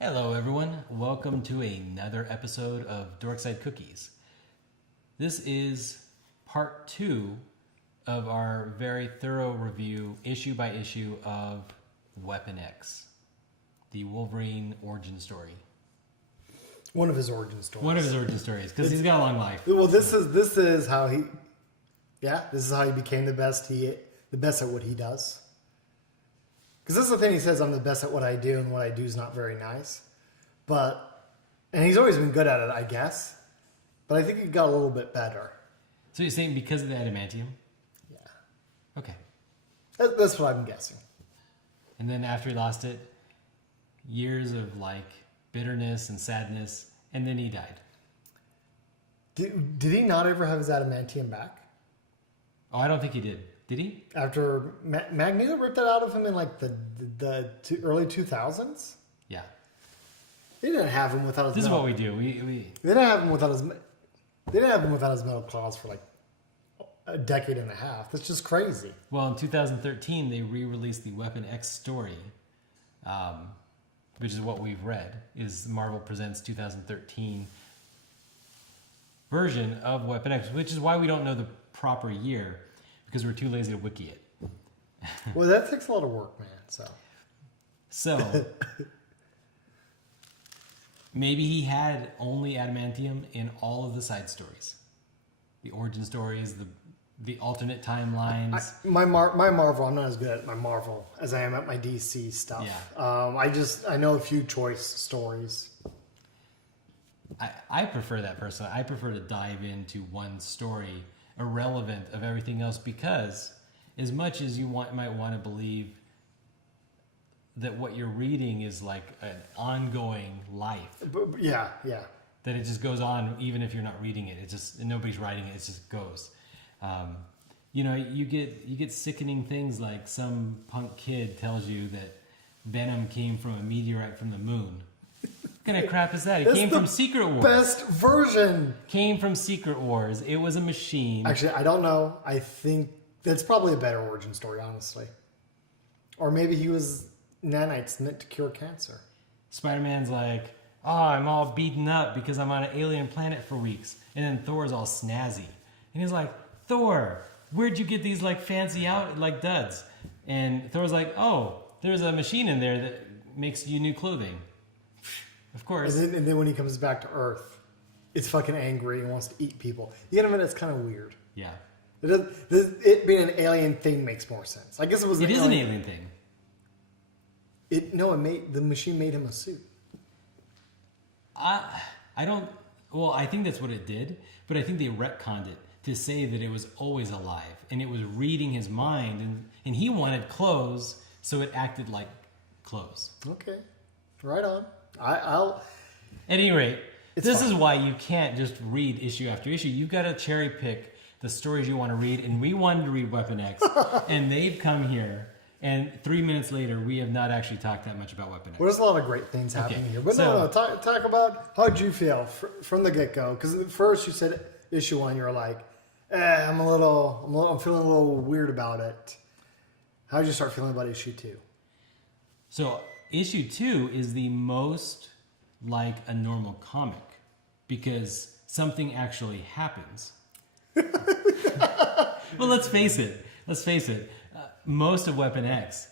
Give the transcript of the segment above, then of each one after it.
Hello everyone, welcome to another episode of Dorkside Cookies. This is part 2 of our very thorough review, issue by issue, of Weapon X, the Wolverine origin story. One of his origin stories. One of his origin stories, because he's got a long life. Well, this is how he became the best at what he does. Because this is the thing, he says, I'm the best at what I do, and what I do is not very nice. And he's always been good at it, I guess. But I think he got a little bit better. So you're saying because of the adamantium? Yeah. Okay. That's what I'm guessing. And then after he lost it, years of bitterness and sadness, and then he died. Did he not ever have his adamantium back? Oh, I don't think he did. Did he? After Magneto ripped it out of him in the early 2000s? Yeah. They didn't have him without his. This is what we do. We They didn't have him without his. They didn't have him without his metal claws for a decade and a half. That's just crazy. Well, in 2013, they re-released the Weapon X story, which is what we've read. Is Marvel Presents 2013 version of Weapon X, which is why we don't know the proper year. Because we're too lazy to wiki it. Well, that takes a lot of work, man. So maybe he had only adamantium in all of the side stories, the origin stories, the alternate timelines. My Marvel, I'm not as good at my Marvel as I am at my DC stuff. Yeah. I know a few choice stories. I prefer that personally. I prefer to dive into one story, irrelevant of everything else, because as much as you might want to believe that what you're reading is like an ongoing life. Yeah. That it just goes on even if you're not reading it. It just, nobody's writing it. It just goes. You get sickening things like some punk kid tells you that Venom came from a meteorite from the moon. What kind of crap is that? It came from Secret Wars. Best version. Came from Secret Wars. It was a machine. Actually, I don't know. I think that's probably a better origin story, honestly. Or maybe he was nanites meant to cure cancer. Spider-Man's like, oh, I'm all beaten up because I'm on an alien planet for weeks. And then Thor's all snazzy. And he's like, Thor, where'd you get these fancy duds? And Thor's like, oh, there's a machine in there that makes you new clothing. Of course. And then when he comes back to Earth, it's fucking angry and wants to eat people. You gotta admit, it's kind of weird. Yeah. It being an alien thing makes more sense. I guess it was. It is an alien thing. The machine made him a suit. I don't. Well, I think that's what it did, but I think they retconned it to say that it was always alive and it was reading his mind, and he wanted clothes, so it acted like clothes. Okay, right on. I'll. At any rate, this fine. is why you can't just read issue after issue. You've got to cherry pick the stories you want to read, and we wanted to read Weapon X, and they've come here, and 3 minutes later, we have not actually talked that much about Weapon X. Well, there's a lot of great things happening here, but talk about how'd you feel from the get go? Because at first you said issue 1, you're like, I'm feeling a little weird about it. How'd you start feeling about issue 2? So issue 2 is the most like a normal comic because something actually happens. Well, let's face it. Most of Weapon X,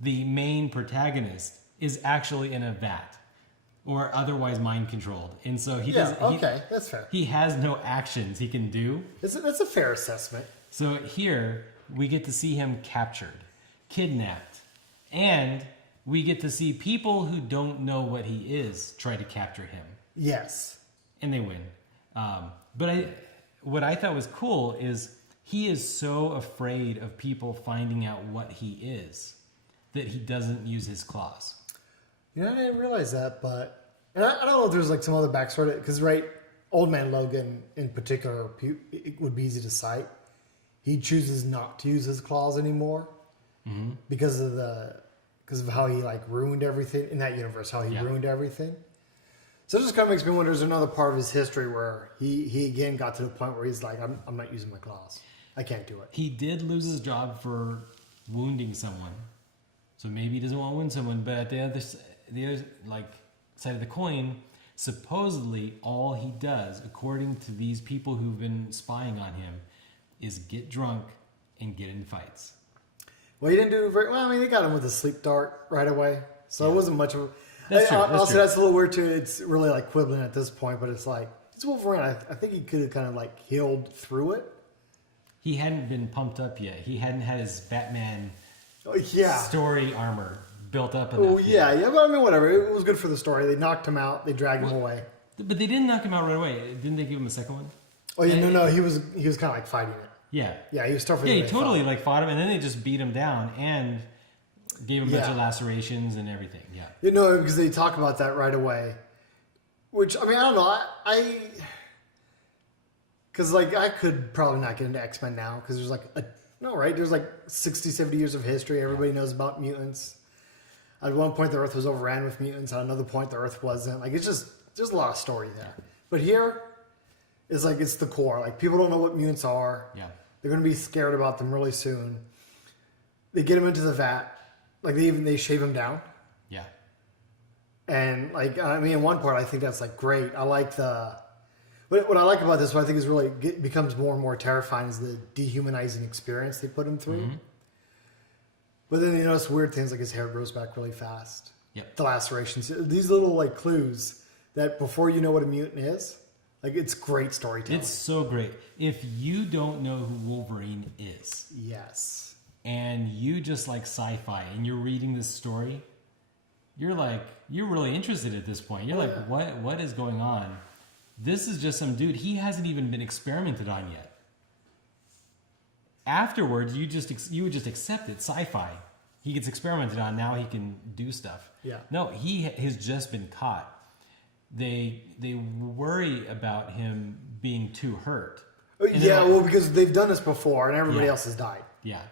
the main protagonist, is actually in a vat or otherwise mind controlled, and so he does. Okay, that's fair. He has no actions he can do. That's a fair assessment. So here we get to see him captured, kidnapped, and we get to see people who don't know what he is try to capture him. Yes. And they win. What I thought was cool is he is so afraid of people finding out what he is that he doesn't use his claws. I didn't realize that, but... And I don't know if there's some other backstory, because, Old Man Logan in particular, it would be easy to cite. He chooses not to use his claws anymore because of how he ruined everything in that universe, ruined everything. So it just kind of makes me wonder, there's another part of his history where he again got to the point where he's like, I'm not using my claws. I can't do it. He did lose his job for wounding someone. So maybe he doesn't want to wound someone, but at the other, like, side of the coin, supposedly all he does, according to these people who've been spying on him, is get drunk and get in fights. Well, he didn't do very well. I mean, they got him with a sleep dart right away, so it wasn't much of a... That's true. Also, that's a little weird too. It's really like quibbling at this point, but it's like, it's Wolverine. I think he could have kind of like healed through it. He hadn't been pumped up yet. He hadn't had his Batman story armor built up enough. Oh, yeah. But I mean, whatever. It was good for the story. They knocked him out. They dragged him away. But they didn't knock him out right away. Didn't they give him a second one? Oh, yeah. No. He was kind of like fighting it. Yeah. Yeah, he was tougher. Yeah, he totally like fought him, and then they just beat him down and gave him a bunch of lacerations and everything. Yeah. You know, because they talk about that right away. Which, I mean, I don't know. Because, like, I could probably not get into X-Men now, because there's, like, there's, like, 60, 70 years of history. Everybody knows about mutants. At one point, the Earth was overran with mutants. At another point, the Earth wasn't. Like, it's just, there's a lot of story there. But here, it's like, it's the core. Like, people don't know what mutants are. Yeah. They're going to be scared about them really soon. They get him into the vat. Like, they shave him down. Yeah. And, like, I mean, in one part, I think that's, like, great. I like what I like about this, what I think is really becomes more and more terrifying, is the dehumanizing experience they put him through. Mm-hmm. But then you notice weird things, like his hair grows back really fast. Yep. The lacerations. These little, like, clues that before you know what a mutant is, like, it's great storytelling. It's so great. If you don't know who Wolverine is. Yes. And you just like sci-fi and you're reading this story, you're really interested at this point. You're like, what is going on? This is just some dude. He hasn't even been experimented on yet. Afterwards, you would just accept it. Sci-fi. He gets experimented on. Now he can do stuff. Yeah. No, he has just been caught. They worry about him being too hurt. Yeah, well, because they've done this before and everybody else has died. Yeah.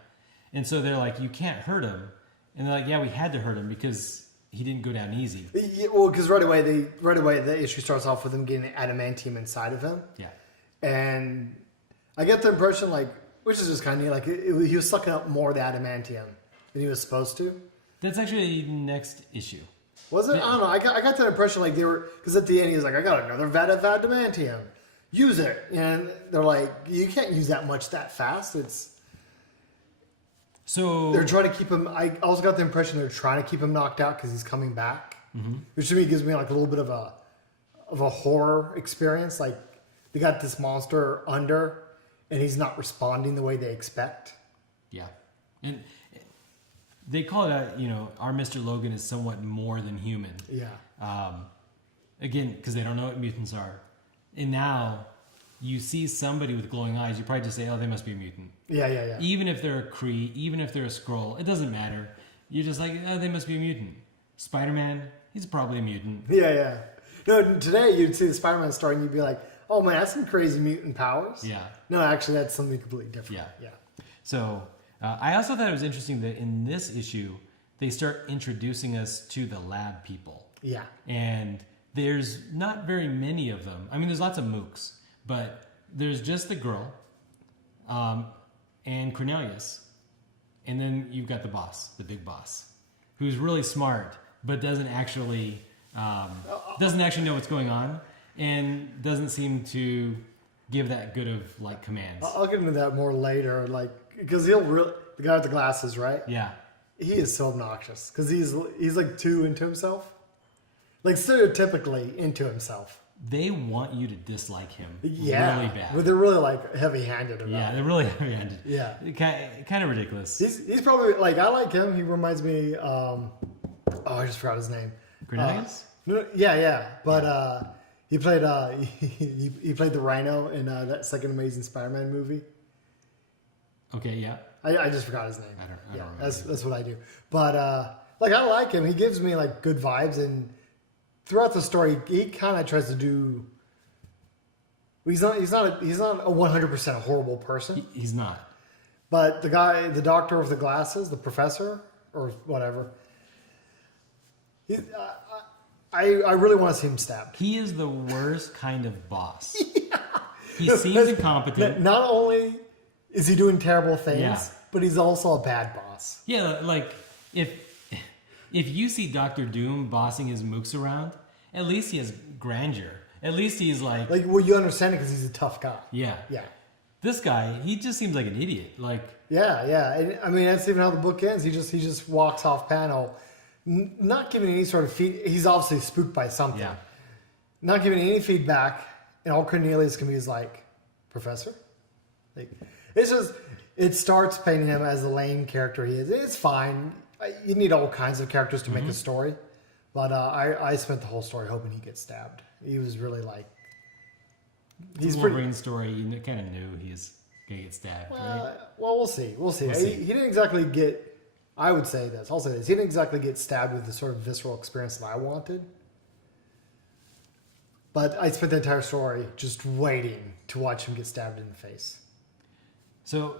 And so they're like, you can't hurt him. And they're like, yeah, we had to hurt him because he didn't go down easy. Yeah, well, because right away the issue starts off with him getting adamantium inside of him. Yeah. And I get the impression, like, which is just kind of neat, like he was sucking up more of the adamantium than he was supposed to. That's actually the next issue. Was it? Yeah. I don't know. I got that impression, like they were, because at the end he was like, I got another vat of adamantium. Use it. And they're like, you can't use that much that fast. So they're trying to keep him. I also got the impression they're trying to keep him knocked out because he's coming back, which to me gives me like a little bit of a horror experience. Like they got this monster under, and he's not responding the way they expect. Yeah, and they call it our Mr. Logan is somewhat more than human. Yeah. Again, because they don't know what mutants are, and now you see somebody with glowing eyes, you probably just say, oh, they must be a mutant. Yeah. Even if they're a Kree, even if they're a Skrull, it doesn't matter. You're just like, oh, they must be a mutant. Spider-Man, he's probably a mutant. Yeah. No, today you'd see the Spider-Man story and you'd be like, oh man, that's some crazy mutant powers. Yeah. No, actually that's something completely different. Yeah. So I also thought it was interesting that in this issue, they start introducing us to the lab people. Yeah. And there's not very many of them. I mean, there's lots of mooks. But there's just the girl, and Cornelius, and then you've got the boss, the big boss, who's really smart, but doesn't actually know what's going on, and doesn't seem to give that good of like commands. I'll get into that more later, like because the guy with the glasses, right? Yeah, he is so obnoxious because he's like too into himself, like stereotypically into himself. They want you to dislike him really bad. But they're really like heavy-handed about it. Yeah, they're really heavy-handed. Yeah. Kind of ridiculous. He's probably, like, I like him. He reminds me, I just forgot his name. Cornelius? Yeah. But he played he played the Rhino in that second Amazing Spider-Man movie. Okay, yeah. I just forgot his name. I don't remember. That's what I do. But, like, I like him. He gives me, like, good vibes, and throughout the story, he kind of tries to do. He's not a 100% horrible person. He's not. But the doctor with the glasses, the professor or whatever, I really want to see him stabbed. He is the worst kind of boss. Yeah. He seems incompetent. Not only is he doing terrible things, but he's also a bad boss. Yeah, like if you see Doctor Doom bossing his mooks around, At least he has grandeur. At least he's like well, you understand it because he's a tough guy. yeah. Yeah. This guy, he just seems like an idiot. Like Yeah. And, I mean, that's even how the book ends. He just walks off panel, not giving any sort of he's obviously spooked by something. yeah. Not giving any feedback, and all Cornelius can be is like, Professor? Like, it's just, it starts painting him as the lame character he is. It's fine. You need all kinds of characters to make a story. But I spent the whole story hoping he gets stabbed. He was really like, He's Wolverine story, you kind of knew he was going to get stabbed, right? Well, we'll see. We'll see. He didn't exactly get, I would say this, I'll say this. He didn't exactly get stabbed with the sort of visceral experience that I wanted. But I spent the entire story just waiting to watch him get stabbed in the face. So,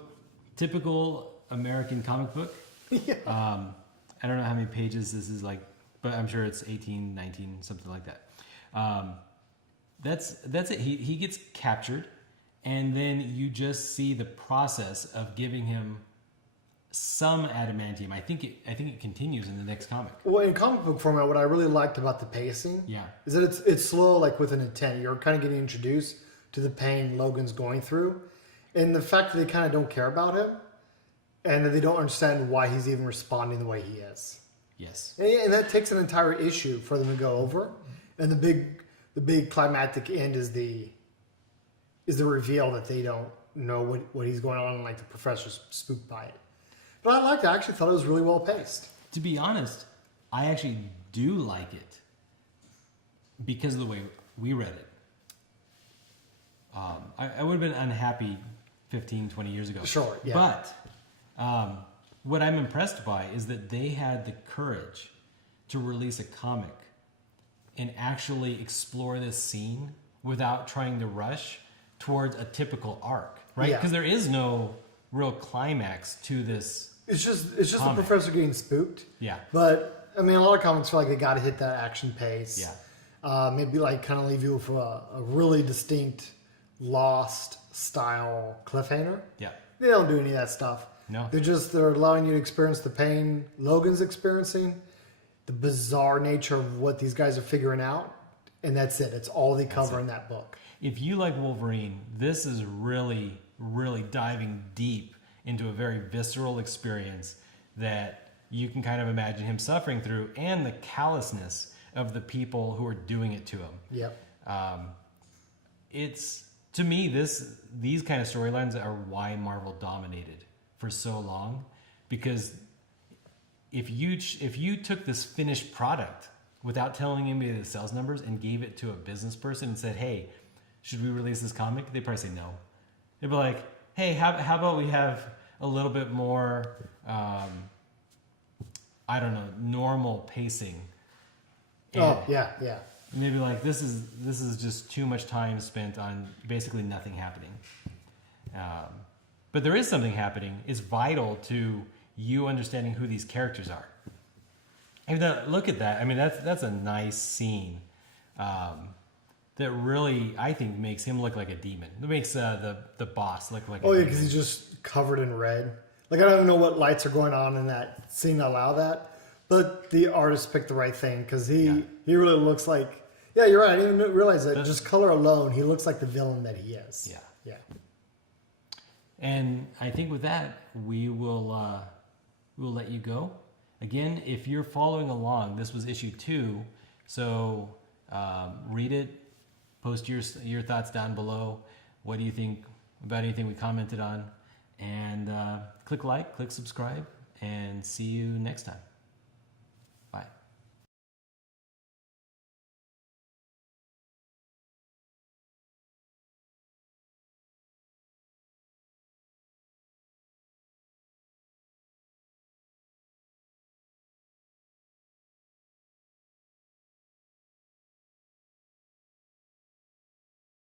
typical American comic book. Yeah. I don't know how many pages this is like, but I'm sure it's 18, 19, something like that. That's it. He gets captured, and then you just see the process of giving him some adamantium. I think it continues in the next comic. Well, in comic book format, what I really liked about the pacing, is that it's slow, like with an intent. You're kind of getting introduced to the pain Logan's going through, and the fact that they kind of don't care about him, and that they don't understand why he's even responding the way he is. Yes, and that takes an entire issue for them to go over, and the big climactic end is the reveal that they don't know what he's going on, and like the professor's spooked by it. But I actually thought it was really well paced. To be honest, I actually do like it because of the way we read it. I would have been unhappy 15, 20 years ago. Sure, yeah. But what I'm impressed by is that they had the courage to release a comic and actually explore this scene without trying to rush towards a typical arc, right? Yeah. Because there is no real climax to this. It's just the professor getting spooked. Yeah. But I mean, a lot of comics feel like they got to hit that action pace. Yeah. Maybe like kind of leave you with a really distinct Lost style cliffhanger. Yeah. They don't do any of that stuff. No. They're allowing you to experience the pain Logan's experiencing, the bizarre nature of what these guys are figuring out, and that's it. It's all they cover in that book. If you like Wolverine, this is really, really diving deep into a very visceral experience that you can kind of imagine him suffering through, and the callousness of the people who are doing it to him. Yep. It's, to me, these kind of storylines are why Marvel dominated for so long, because if you took this finished product without telling anybody the sales numbers and gave it to a business person and said, hey, should we release this comic? They'd probably say no. They'd be like, hey, how about we have a little bit more, I don't know, normal pacing. And yeah. maybe like this is just too much time spent on basically nothing happening. But there is something happening. It's vital to you understanding who these characters are. And look at that. I mean, that's a nice scene that really, I think, makes him look like a demon. It makes the boss look like a demon. Because he's just covered in red. Like, I don't even know what lights are going on in that scene to allow that. But the artist picked the right thing, because he really looks like... Yeah, you're right. I didn't even realize that. Just color alone, he looks like the villain that he is. Yeah. And I think with that, we'll let you go. Again, if you're following along, this was issue 2. So read it. Post your thoughts down below. What do you think about anything we commented on? And click like, click subscribe, and see you next time. Bye.